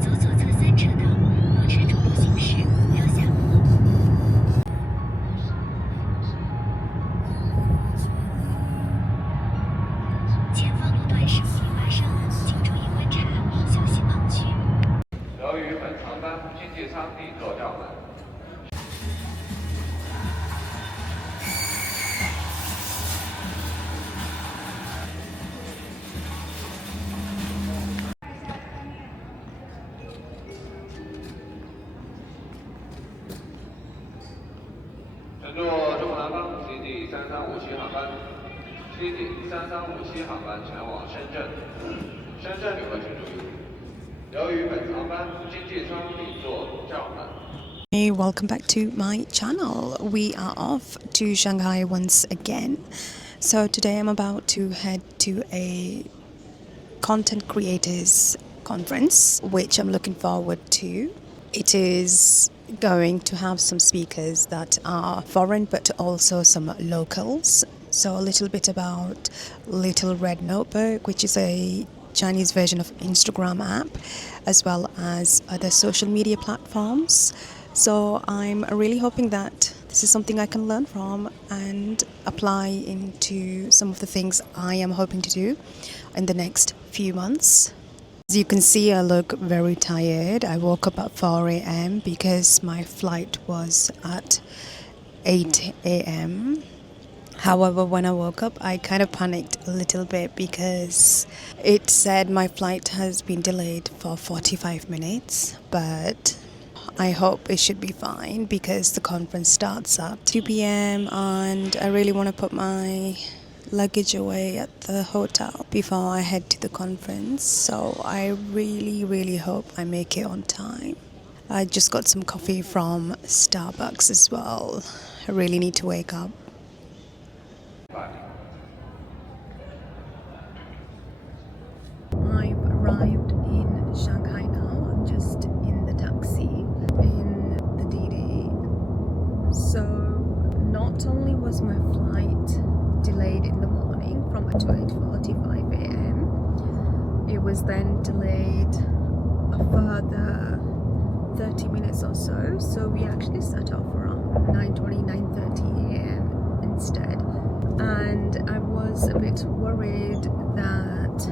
走左侧3车道，保持主路行驶，右下。前方路段事故已发生，请注意观察，小心盲区。由于本航班经济舱底座较满。乘坐中南方 CT3357航班，CT3357航班前往深圳。深圳旅客请注意，由于本航班经济舱底座较满。Hey, welcome back to my channel. We are off to Shanghai once again. So today I'm about to head to a content creators conference, which I'm looking forward to. It is going to have some speakers that are foreign but also some locals. So a little bit about Little Red Notebook, which is a Chinese version of Instagram app, as well as other social media platforms. So I'm really hoping that this is something I can learn from and apply into some of the things I am hoping to do in the next few months. As you can see, I look very tired. I woke up at 4 a.m. because my flight was at 8 a.m. However, when I woke up, I kind of panicked a little bit because it said my flight has been delayed for 45 minutes, but I hope it should be fine because the conference starts at 2 p.m. and I really want to put my luggage away at the hotel before I head to the conference. So I really hope I make it on time. I just got some coffee from Starbucks as well. I really need to wake up. I've arrived in Shanghai now. I'm just in the taxi in the DD. So not only was my flight delayed in the morning from 8:45 a.m., it was then delayed a further 30 minutes or so. So we actually set off around 9:20, 9:30 a.m. instead. And I was a bit worried that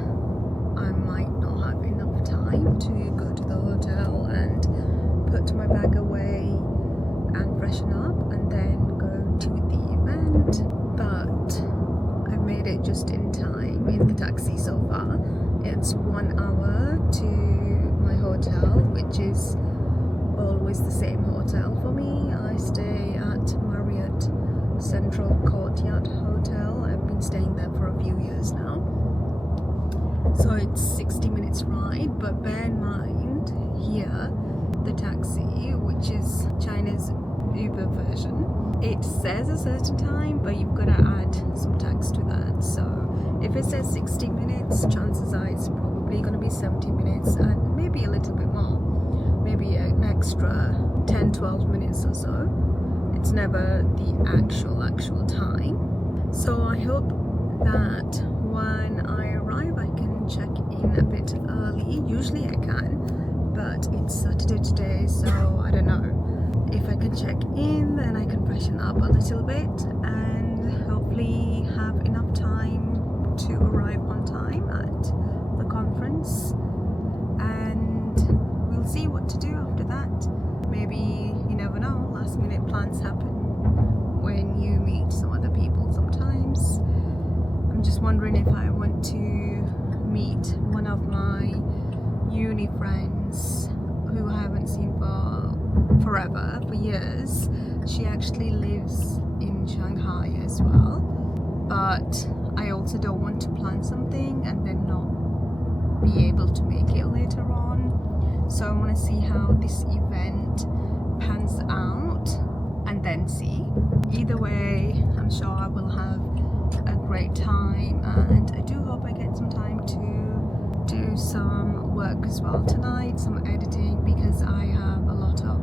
I might not have enough time to go to the hotel and put my bag away and freshen up and then go to the event. But I made it just in time in the taxi so far. It's 1 hour to my hotel, which is always the same hotel for me. I stay at Marriott Central Courtyard Hotel. I've been staying there for a few years now. So it's 60 minutes ride, but bear in mind here, the taxi, which is China's Uber version, it says a certain time, but you've got to add some tax to that. So if it says 60 minutes, chances are it's probably going to be 70 minutes and maybe a little bit more. Maybe an extra 10-12 minutes or so. It's never the actual time. So I hope that when I arrive I can check in a bit early. Usually I can, but it's Saturday today, so I don't know. If I can check in, then I can freshen up a little bit and hopefully have enough time to arrive on time at the conference. And we'll see what to do after that. Maybe, you never know, last minute plans happen when you meet some other people sometimes. I'm just wondering if I want to meet one of my uni friends who I haven't seen for years. She actually lives in Shanghai as well, but I also don't want to plan something and then not be able to make it later on. So I want to see how this event pans out and then see. Either way, I'm sure I will have a great time, and I do hope I get some time to do some work as well tonight, some editing, because I have a lot of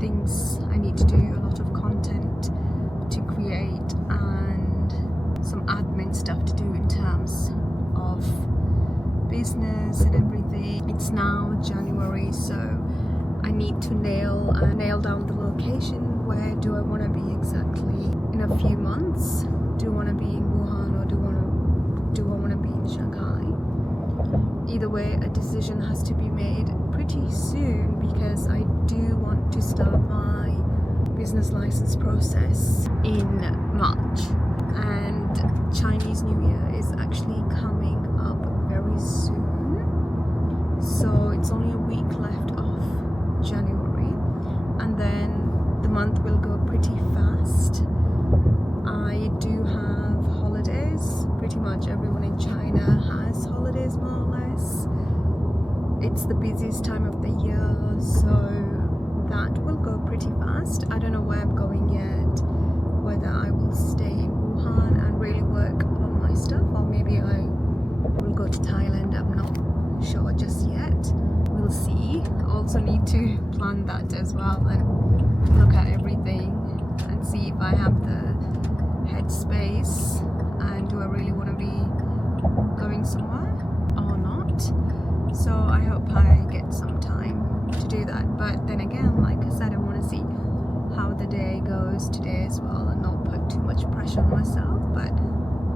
things I need to do, a lot of content to create and some admin stuff to do in terms of business and everything. It's now January, so I need to nail down the location. Where do I want to be exactly in a few months? Do I want to be in Wuhan or do I want to be in Shanghai? Either way, a decision has to be made pretty soon because I do want to start my business license process in March, and Chinese New Year is actually coming up very soon, so it's only a week left of January and then the month will go pretty fast. I do have holidays. Pretty much everyone in China has holidays, more or less. It's the busiest time of the year, so that will go pretty fast. I don't know where I'm going yet, whether I will stay in Wuhan and really work on my stuff, or maybe I will go to Thailand. I'm not sure just yet. We'll see. Also need to plan that as well and look at everything and see if I have the headspace and do I really want to be going somewhere or not. So I hope I get some time to do that, but then again, like I said, I want to see how the day goes today as well and not put too much pressure on myself, but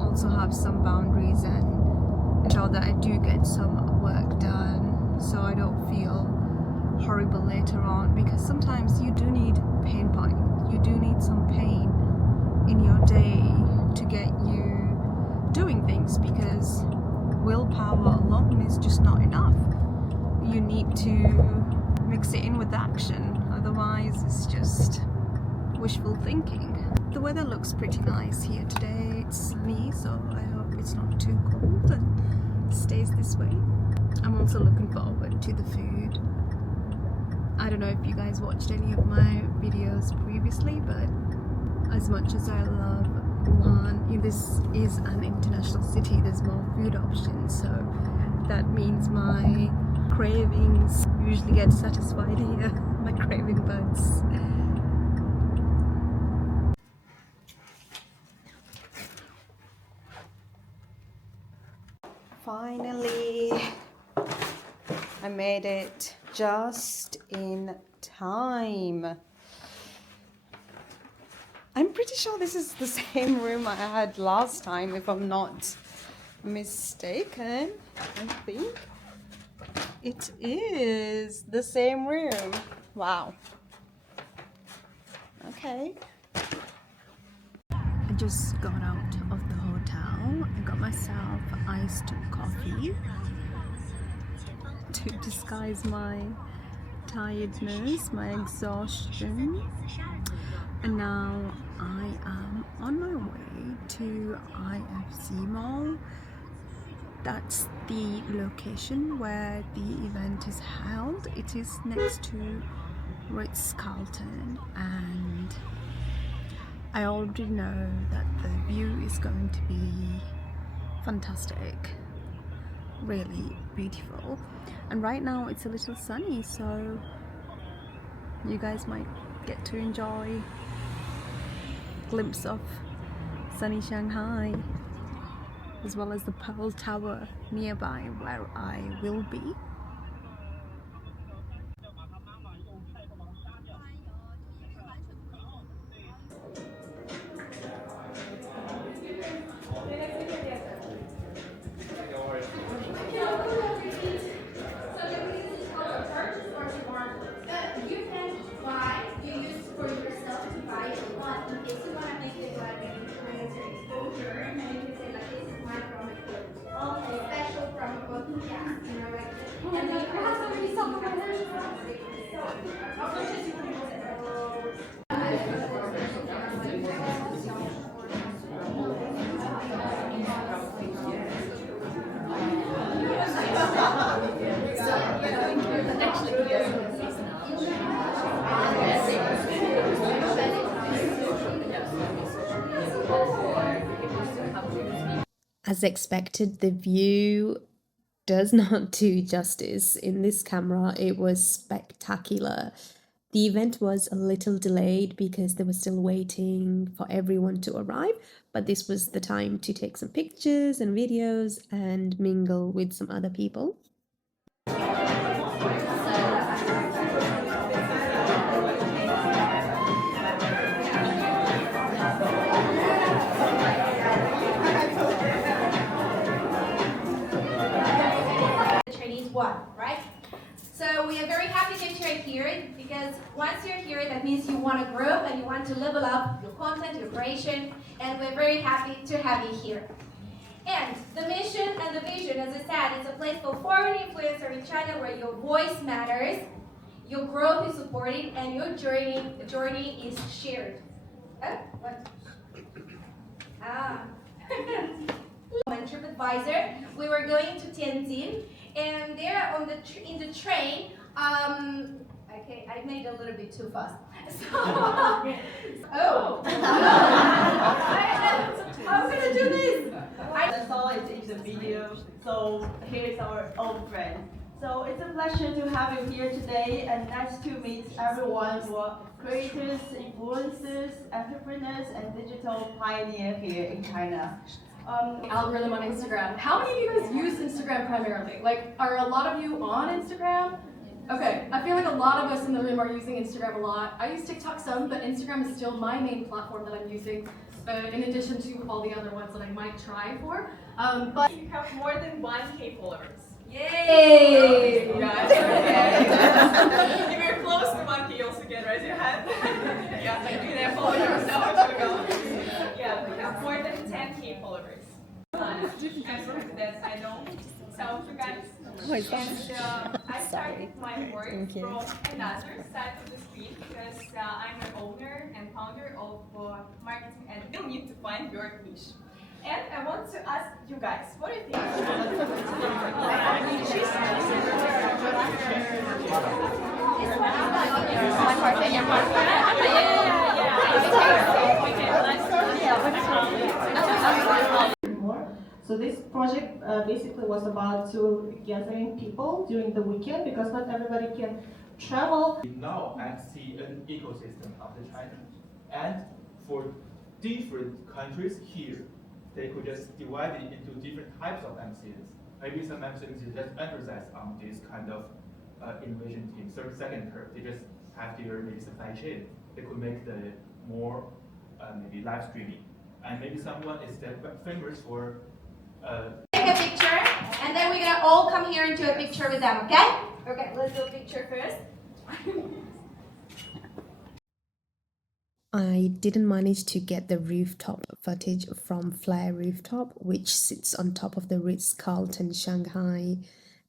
also have some boundaries and ensure that I do get some work done so I don't feel horrible later on, because sometimes you do need pain point, you do need some pain in your day to get you doing things, because willpower alone is just not enough. You need to mix it in with action, otherwise it's just wishful thinking. The weather looks pretty nice here today. It's sunny, so I hope it's not too cold and stays this way. I'm also looking forward to the food. I don't know if you guys watched any of my videos previously, but as much as I love Wuhan, this is an international city, there's more food options, so that means my cravings usually get satisfied here, my craving buds. Finally, I made it just in time. I'm pretty sure this is the same room I had last time, if I'm not mistaken. I think it is the same room. Wow. Okay. I just got out of the hotel. I got myself iced coffee to disguise my tiredness, my exhaustion. And now I am on my way to IFC Mall. That's the location where the event is held. It is next to Ritz-Carlton, and I already know that the view is going to be fantastic, really beautiful. And right now it's a little sunny, so you guys might get to enjoy a glimpse of sunny Shanghai, as well as the Pearl Tower nearby where I will be. As expected, the view does not do justice in this camera. It was spectacular. The event was a little delayed because they were still waiting for everyone to arrive, but this was the time to take some pictures and videos and mingle with some other people. Chinese one, right? So we are very happy that you're here because once you're here, that means you want to grow and you want to level up your content, your creation, and we're very happy to have you here. And the mission and the vision, as I said, is a place for foreign influencer in China where your voice matters, your growth is supported, and your journey is shared. Oh, what? Ah. TripAdvisor, we were going to Tianjin, and there on in the train, okay, I made it a little bit too fast. So, oh, I'm gonna do this. That's all it is, the video. So here's our old friend. So it's a pleasure to have you here today, and nice to meet everyone who are creators, influencers, entrepreneurs, and digital pioneers here in China. Algorithm on Instagram. How many of you guys use Instagram primarily? Like, are a lot of you on Instagram? Okay, I feel like a lot of us in the room are using Instagram a lot. I use TikTok some, but Instagram is still my main platform that I'm using, in addition to all the other ones that I might try for. But You have more than 1K followers. Yay! Guys, okay. If you're close to 1K, you also can raise your hand. Yeah, like do that, follow yourself. Yeah, we have more than 10K followers. That I know some of you guys. And I started my work from another side of the street because I'm an owner and founder of marketing and you'll need to find your niche. And I want to ask you guys, what do you think? So this project basically was about to gathering people during the weekend because not everybody can travel. Now I see an ecosystem of the China, and for different countries here, they could just divide it into different types of MCNs. Maybe some MCNs just emphasize on this kind of innovation team. Second curve, they just have their maybe supply chain. They could make the more maybe live streaming, and maybe someone is famous for. Take a picture, and then we're gonna all come here into a picture with them, okay? Okay, let's do a picture first. I didn't manage to get the rooftop footage from Flare Rooftop, which sits on top of the Ritz-Carlton Shanghai,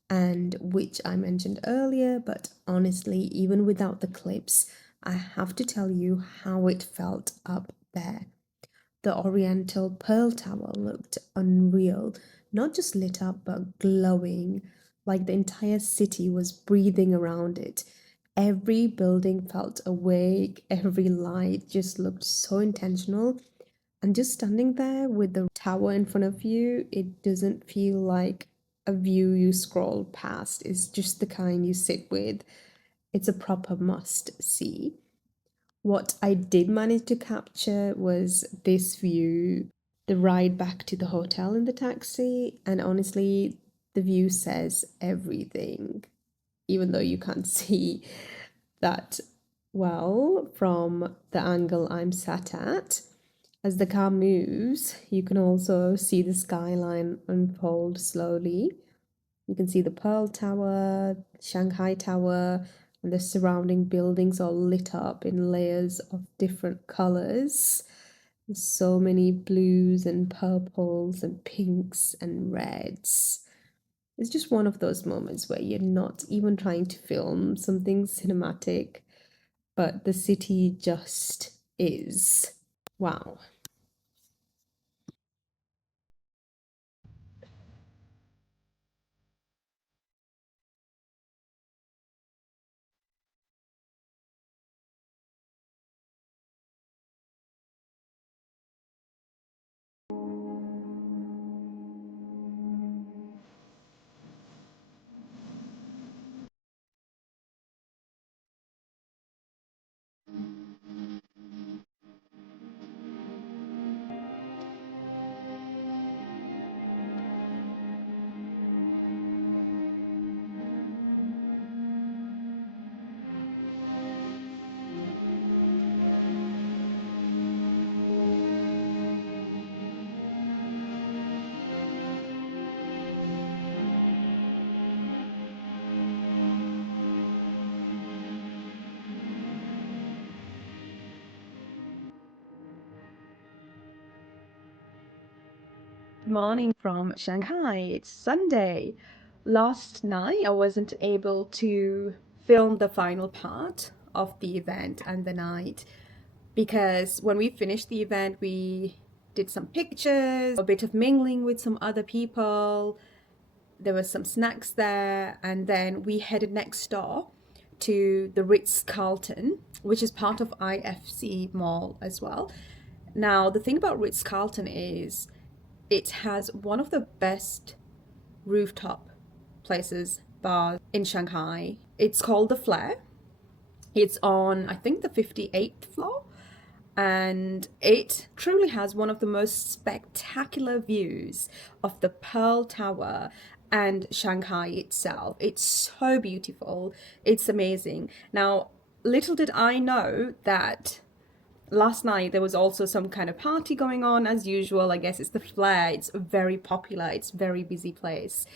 and which I mentioned earlier, but honestly, even without the clips, I have to tell you how it felt up there. The Oriental Pearl Tower looked unreal, not just lit up, but glowing, like the entire city was breathing around it. Every building felt awake, every light just looked so intentional. And just standing there with the tower in front of you, it doesn't feel like a view you scroll past. It's just the kind you sit with. It's a proper must see. What I did manage to capture was this view, the ride back to the hotel in the taxi, and honestly, the view says everything, even though you can't see that well from the angle I'm sat at. As the car moves, you can also see the skyline unfold slowly. You can see the Pearl Tower, Shanghai Tower, and the surrounding buildings all lit up in layers of different colors. So many blues and purples and pinks and reds. It's just one of those moments where you're not even trying to film something cinematic, but the city just is. Wow. morning from Shanghai. It's Sunday. Last night I wasn't able to film the final part of the event and the night because when we finished the event we did some pictures, a bit of mingling with some other people. There was some snacks there, and then we headed next door to the Ritz-Carlton, which is part of IFC Mall as well. Now, the thing about Ritz-Carlton is it has one of the best rooftop places, bars in Shanghai. It's called the Flare. It's on, I think, the 58th floor. And it truly has one of the most spectacular views of the Pearl Tower and Shanghai itself. It's so beautiful. It's amazing. Now, little did I know that last night there was also some kind of party going on as usual. I guess it's the Flare. It's very popular. It's a very busy place.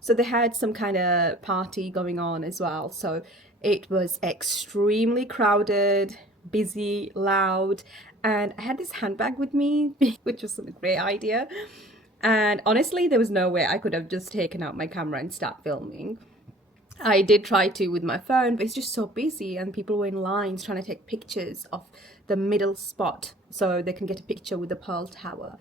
So they had some kind of party going on as well. So it was extremely crowded, busy, loud. And I had this handbag with me, which was a great idea. And honestly, there was no way I could have just taken out my camera and start filming. I did try to with my phone, but it's just so busy and people were in lines trying to take pictures of the middle spot so they can get a picture with the Pearl Tower.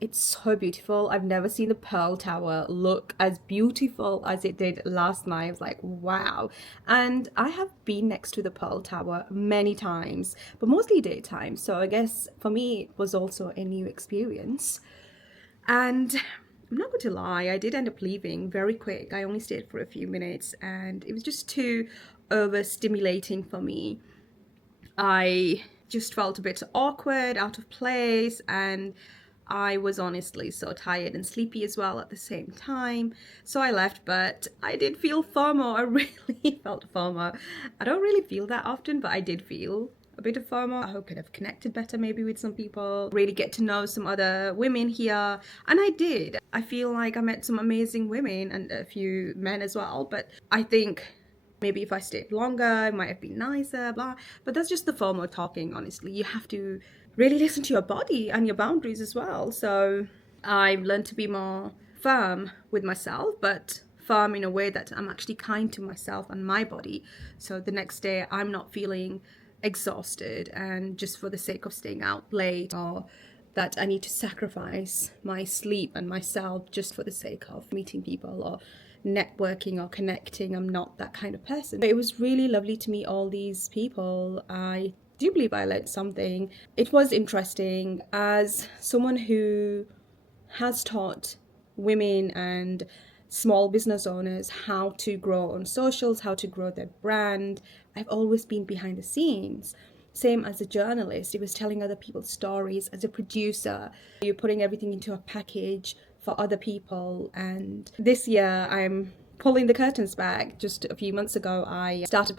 It's so beautiful. I've never seen the Pearl Tower look as beautiful as it did last night. I was like, wow. And I have been next to the Pearl Tower many times, but mostly daytime. So I guess for me, it was also a new experience. And I'm not going to lie, I did end up leaving very quick. I only stayed for a few minutes and it was just too overstimulating for me. I just felt a bit awkward, out of place, and I was honestly so tired and sleepy as well at the same time. So I left, but I did feel FOMO. I really felt FOMO. I don't really feel that often, but I did feel a bit of FOMO. I hope I could have connected better maybe with some people, really get to know some other women here. And I did. I feel like I met some amazing women and a few men as well, but I think maybe if I stayed longer, it might have been nicer, blah. But that's just the FOMO talking, honestly. You have to really listen to your body and your boundaries as well. So I've learned to be more firm with myself, but firm in a way that I'm actually kind to myself and my body. So the next day I'm not feeling exhausted and just for the sake of staying out late, or that I need to sacrifice my sleep and myself just for the sake of meeting people or networking or connecting. I'm not that kind of person. It was really lovely to meet all these people. I do believe I learned something. It was interesting as someone who has taught women and small business owners how to grow on socials, how to grow their brand. I've always been behind the scenes. Same as a journalist, it was telling other people's stories. As a producer, you're putting everything into a package for other people. And this year I'm pulling the curtains back. Just a few months ago I started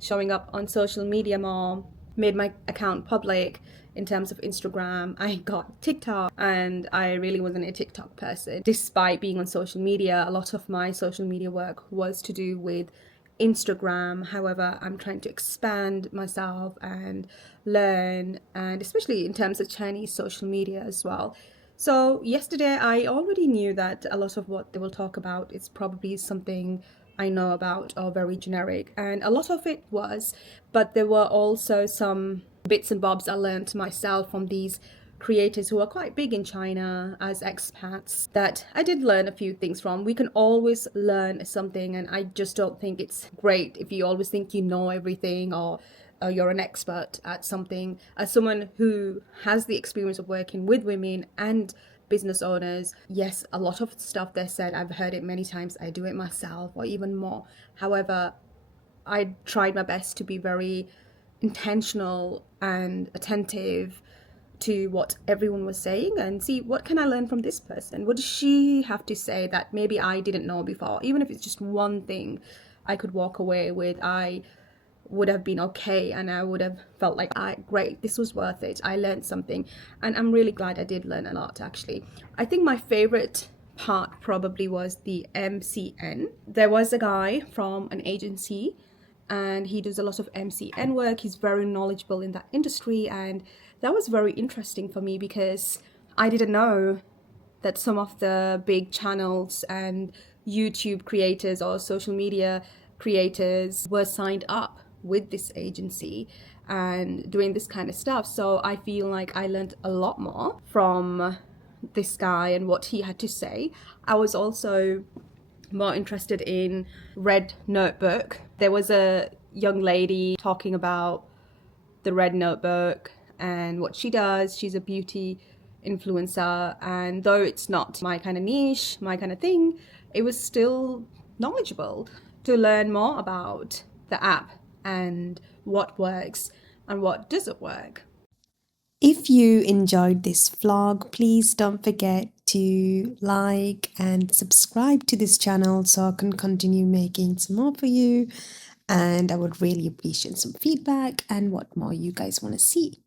showing up on social media more, made my account public in terms of Instagram. I got TikTok and I really wasn't a TikTok person. Despite being on social media, a lot of my social media work was to do with Instagram. However, I'm trying to expand myself and learn, and especially in terms of Chinese social media as well. So yesterday I already knew that a lot of what they will talk about is probably something I know about or very generic, and a lot of it was, but there were also some bits and bobs I learned myself from these creators who are quite big in China as expats that I did learn a few things from. We can always learn something, and I just don't think it's great if you always think you know everything or you're an expert at something. As someone who has the experience of working with women and business owners, yes, a lot of stuff they said, I've heard it many times. I do it myself or even more. However, I tried my best to be very intentional and attentive to what everyone was saying and see what can I learn from this person. What does she have to say that maybe I didn't know before? Even if it's just one thing I could walk away with, I would have been okay and I would have felt like, great, this was worth it. I learned something, and I'm really glad I did learn a lot actually. I think my favorite part probably was the MCN. There was a guy from an agency and he does a lot of MCN work. He's very knowledgeable in that industry, and that was very interesting for me because I didn't know that some of the big channels and YouTube creators or social media creators were signed up with this agency and doing this kind of stuff. So I feel like I learned a lot more from this guy and what he had to say. I was also more interested in Red Notebook. There was a young lady talking about the Red Notebook and what she does. She's a beauty influencer, and though it's not my kind of niche, my kind of thing, it was still knowledgeable to learn more about the app and what works and what doesn't work. If you enjoyed this vlog, please don't forget to like and subscribe to this channel so I can continue making some more for you. And I would really appreciate some feedback and what more you guys want to see.